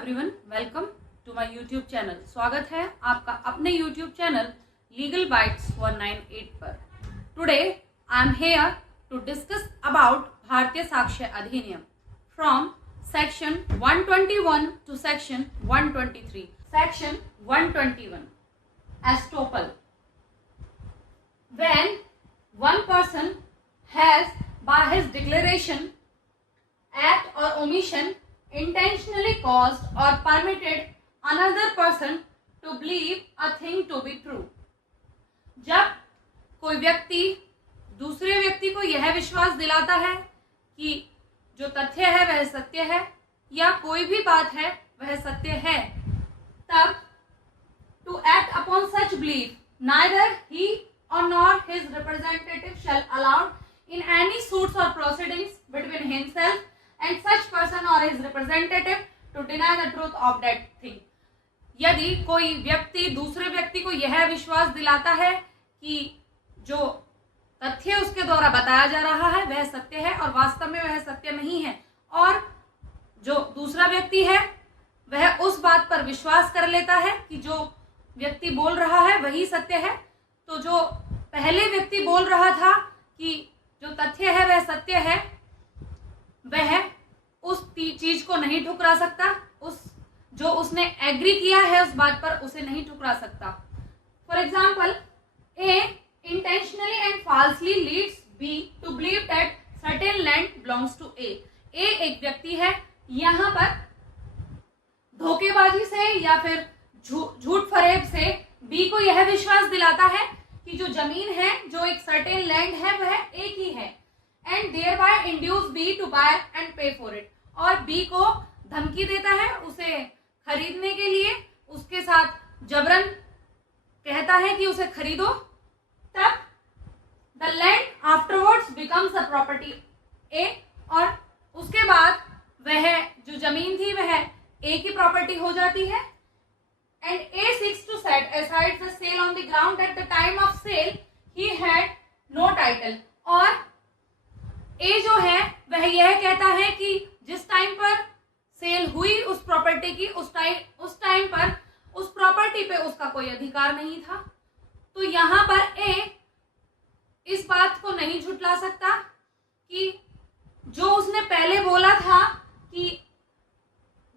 Everyone, welcome to my YouTube channel. स्वागत है आपका अपने यूट्यूब चैनल लीगल बाइट्स 198 पर। Today I am here to discuss about भारतीय साक्ष्य अधिनियम from section 121 to section 123। Section 121 estoppel. When one person has by his declaration, act or omission intentionally caused or permitted another person to believe a thing to be true। जब कोई व्यक्ति दूसरे व्यक्ति को यह विश्वास दिलाता है कि जो तथ्य है वह सत्य है या कोई भी बात है वह सत्य है, तब to act upon such belief neither he or nor his representative shall allowed in any suits or proceedings between himself and such person or his representative to deny the truth of that thing। यदि कोई व्यक्ति दूसरे व्यक्ति को यह विश्वास दिलाता है कि जो तथ्य उसके द्वारा बताया जा रहा है वह सत्य है और वास्तव में वह सत्य नहीं है, और जो दूसरा व्यक्ति है वह उस बात पर विश्वास कर लेता है कि जो व्यक्ति बोल रहा है वही सत्य है, तो जो पहले व्यक्ति बोल रहा था कि जो तथ्य है वह सत्य है, वह उस चीज को नहीं ठुकरा सकता, उस जो उसने एग्री किया है उस बात पर उसे नहीं ठुकरा सकता। For example, A intentionally and falsely leads B to believe that certain land belongs to A. एक व्यक्ति है, यहाँ पर धोखेबाजी से या फिर झूठ फरेब से बी को यह विश्वास दिलाता है कि जो जमीन है, जो एक सर्टेन लैंड है, वह एक ही है, and thereby induce B to buy and pay for it. और बी को धमकी देता है उसे खरीदने के लिए, उसके साथ जबरन कहता है कि उसे खरीदो। तब the land afterwards becomes the property A, और उसके बाद वह जो जमीन थी वह ए की प्रॉपर्टी हो जाती है। And A seeks to set aside the sale on the ground at the time of sale he had no title। और A जो है वह यह कहता है कि जिस टाइम पर सेल हुई उस प्रॉपर्टी की, उस टाइम पर उस प्रॉपर्टी पे उसका कोई अधिकार नहीं था। तो यहाँ पर A इस बात को नहीं झुठला सकता कि जो उसने पहले बोला था कि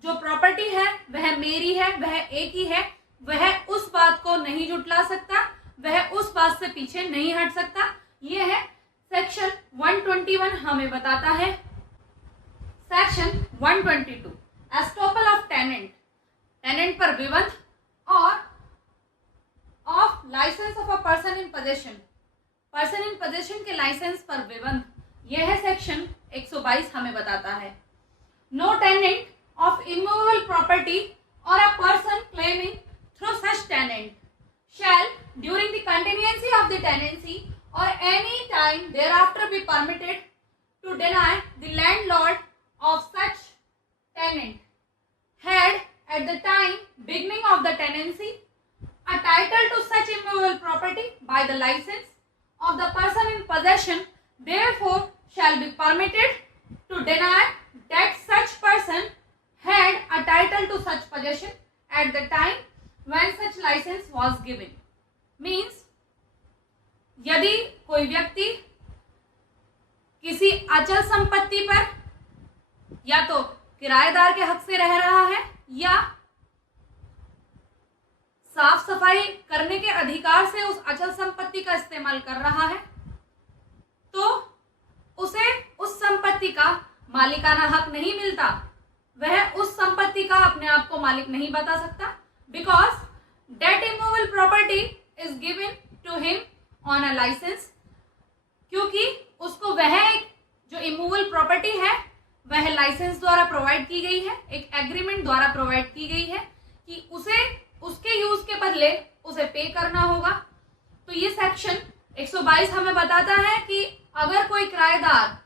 जो प्रॉपर्टी है वह मेरी है, वह एक ही है, वह उस बात को नहीं झुठला सकता, वह उस बात से पीछे नहीं हट सकता। यह है सेक्शन 121 हमें बताता है। Section 122 estoppel of tenant. Tenant पर विबंध और of license of a person in possession. Person in possession के लाइसेंस पर विबंध, यह सेक्शन 122 हमें बताता है। No tenant of immovable property or a person claiming through such tenant shall during the continuancy of the tenancy or any time thereafter be permitted to deny the landlord of such tenant had at the time beginning of the tenancy a title to such immovable property by the license of the person in possession, therefore shall be permitted to deny that such person had a title to such possession at the time when such license was given। Means यदि कोई व्यक्ति किसी अचल संपत्ति पर या तो किराएदार के हक से रह रहा है या साफ सफाई करने के अधिकार से उस अचल संपत्ति का इस्तेमाल कर रहा है, तो उसे उस संपत्ति का मालिकाना हक नहीं मिलता, वह उस संपत्ति का अपने आप को मालिक नहीं बता सकता, because that immovable property is given to him on a license. क्योंकि उसको वह एक जो इमूवेबल प्रॉपर्टी है वह लाइसेंस द्वारा प्रोवाइड की गई है, एक एग्रीमेंट द्वारा प्रोवाइड की गई है कि उसे उसके यूज के बदले उसे पे करना होगा। तो ये सेक्शन 122 हमें बताता है कि अगर कोई किराएदार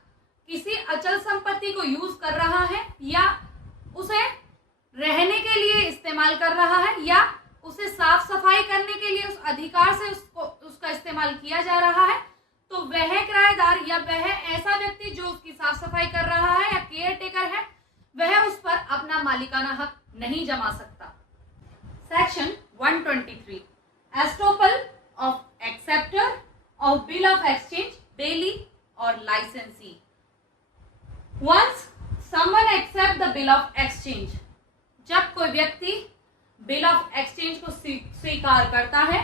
किसी अचल संपत्ति को यूज कर रहा है या उसे रहने के लिए इस्तेमाल कर रहा है या उसे साफ सफाई करने के लिए उस अधिकार से उसका इस्तेमाल किया जा रहा है, तो वह किराएदार या वह ऐसा व्यक्ति जो उसकी साफ सफाई कर रहा है या केयर टेकर है, वह उस पर अपना मालिकाना हक नहीं जमा सकता। Section 123 estoppel of acceptor of bill of exchange, bailee और licensee. Once someone accept the bill of exchange, जब कोई व्यक्ति बिल ऑफ एक्सचेंज को स्वीकार करता है,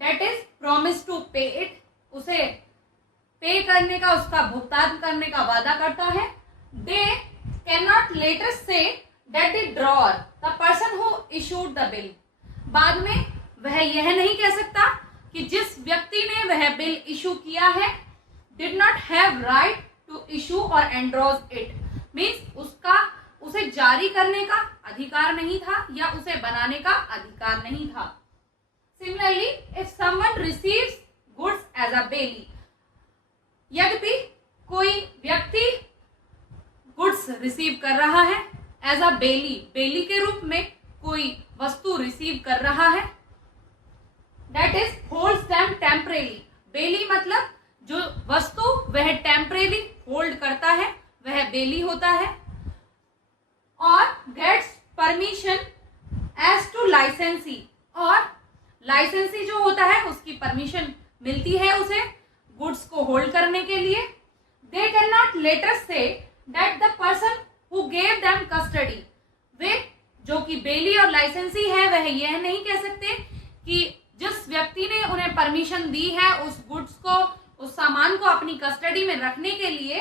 दैट इज प्रॉमिस टू पे इट, उसे पे करने का, उसका भुगतान करने का वादा करता है, दे can not later say that the drawer the person who issued the bill, बाद में वह यह नहीं कह सकता कि जिस व्यक्ति ने वह बिल इशू किया है did not have right to issue और एंड्रोज इट, मीन्स उसका उसे जारी करने का अधिकार नहीं था या उसे बनाने का अधिकार नहीं था। Similarly if someone receives goods as a bailee, यद्यपि कोई व्यक्ति गुड्स रिसीव कर रहा है एज अ बेली, बेली के रूप में कोई वस्तु रिसीव कर रहा है, that is holds them temporary, bailee मतलब जो वस्तु वह टेम्परेरी होल्ड करता है वह बेली होता है, और गेट्स परमिशन एज टू लाइसेंसी, और लाइसेंसी जो होता है उसकी परमिशन मिलती है उसे गुड्स को होल्ड करने के लिए। They can not later say that the person who gave them custody, वे जो कि बेली और लाइसेंसी है वह यह नहीं कह सकते कि जिस व्यक्ति ने उन्हें परमिशन दी है उस गुड्स को, उस सामान को अपनी कस्टडी में रखने के लिए,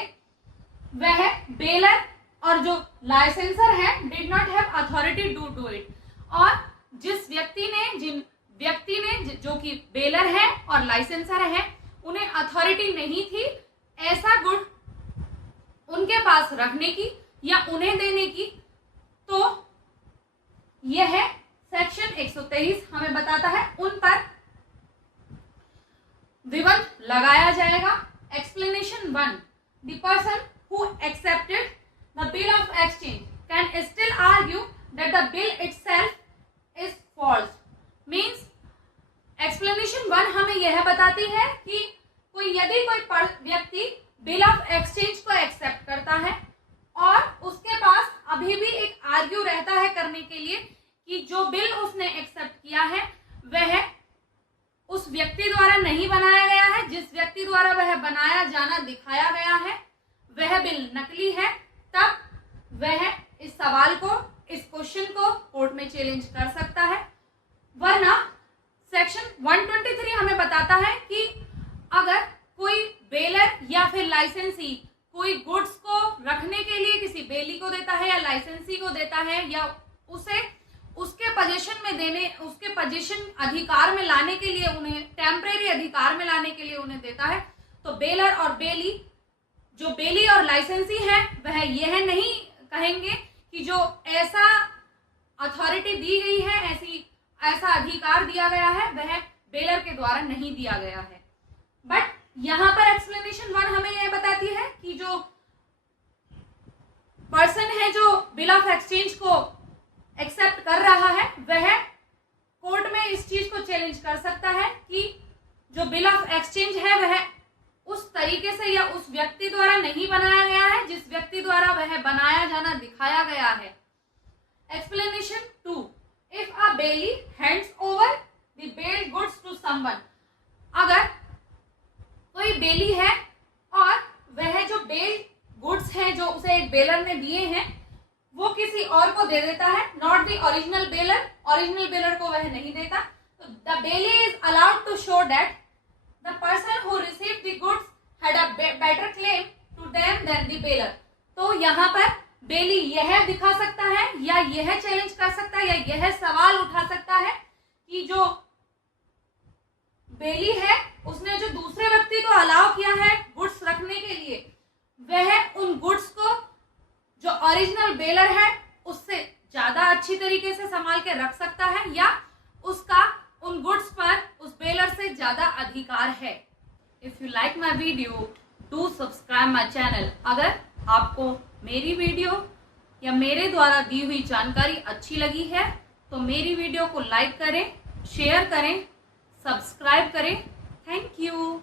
वह बेलर और जो लाइसेंसर है did not have authority to do it, और जिस व्यक्ति ने, जिन व्यक्ति ने जो कि बेलर है और लाइसेंसर है उन्हें अथॉरिटी नहीं थी ऐसा गुड उनके पास रखने की या उन्हें देने की, तो यह सेक्शन 123 हमें बताता है उन पर विबंध लगाया जाएगा। Explanation 1, the person who accepted the bill of exchange can still argue that the bill itself is false, means explanation 1 हमें यह बताती है कि यदि कोई व्यक्ति बिल ऑफ एक्सचेंज को एक्सेप्ट करता है और उसके पास अभी भी एक आर्ग्यू रहता है करने के लिए कि जो बिल उसने एक्सेप्ट किया है वह उस व्यक्ति द्वारा नहीं बनाया गया है, जिस व्यक्ति द्वारा वह बनाया जाना दिखाया गया है वह बिल नकली है, तब वह इस सवाल को, इस क्वेश्चन को कोर्ट में चैलेंज कर सकता है। वरना सेक्शन 123 हमें बताता है कि अगर कोई बेलर या फिर लाइसेंसी कोई गुड्स को रखने के लिए किसी बेली को देता है या लाइसेंसी को देता है या उसे उसके पोजीशन में देने, उसके पोजीशन अधिकार में लाने के लिए, उन्हें टेम्परेरी अधिकार में लाने के लिए उन्हें देता है, तो बेलर और बेली, जो बेली और लाइसेंसी है वह यह नहीं कहेंगे कि जो ऐसा अथॉरिटी दी गई है, ऐसा अधिकार दिया गया है वह बेलर के द्वारा नहीं दिया गया है। बट यहाँ पर एक्सप्लेनेशन 1 हमें यह बताती है कि जो पर्सन है जो बिल ऑफ एक्सचेंज को एक्सेप्ट कर रहा है वह कोर्ट में इस चीज को चैलेंज कर सकता है कि जो बिल ऑफ एक्सचेंज है वह उस तरीके से या उस व्यक्ति द्वारा नहीं बनाया गया है जिस व्यक्ति द्वारा वह बनाया जाना दिखाया गया है। Explanation 2, if a bailee hands over the bailed goods to someone, अगर कोई बेली है और वह जो बेल्ड गुड्स हैं जो उसे एक बेलर ने दिए हैं वो किसी और को दे देता है, not the original bailor, original bailor को वह नहीं देता, तो the bailee is allowed to show that the person who received the goods had a better claim to them than the bearer, तो यहाँ पर बेली यह दिखा सकता है या यह चैलेंज कर सकता है या यह सवाल उठा सकता है कि जो बेली है उसने जो दूसरे व्यक्ति को अलाउ किया है गुड्स रखने के लिए वह उन गुड्स को जो ओरिजिनल बेलर है उससे ज्यादा अच्छी तरीके से संभाल के रख सकता है या उसका उन गुड्स पर उस बेलर से ज्यादा अधिकार है। If you like my video do subscribe my channel. अगर आपको मेरी वीडियो या मेरे द्वारा दी हुई जानकारी अच्छी लगी है तो मेरी वीडियो को लाइक करें, शेयर करें, सब्सक्राइब करें। Thank you.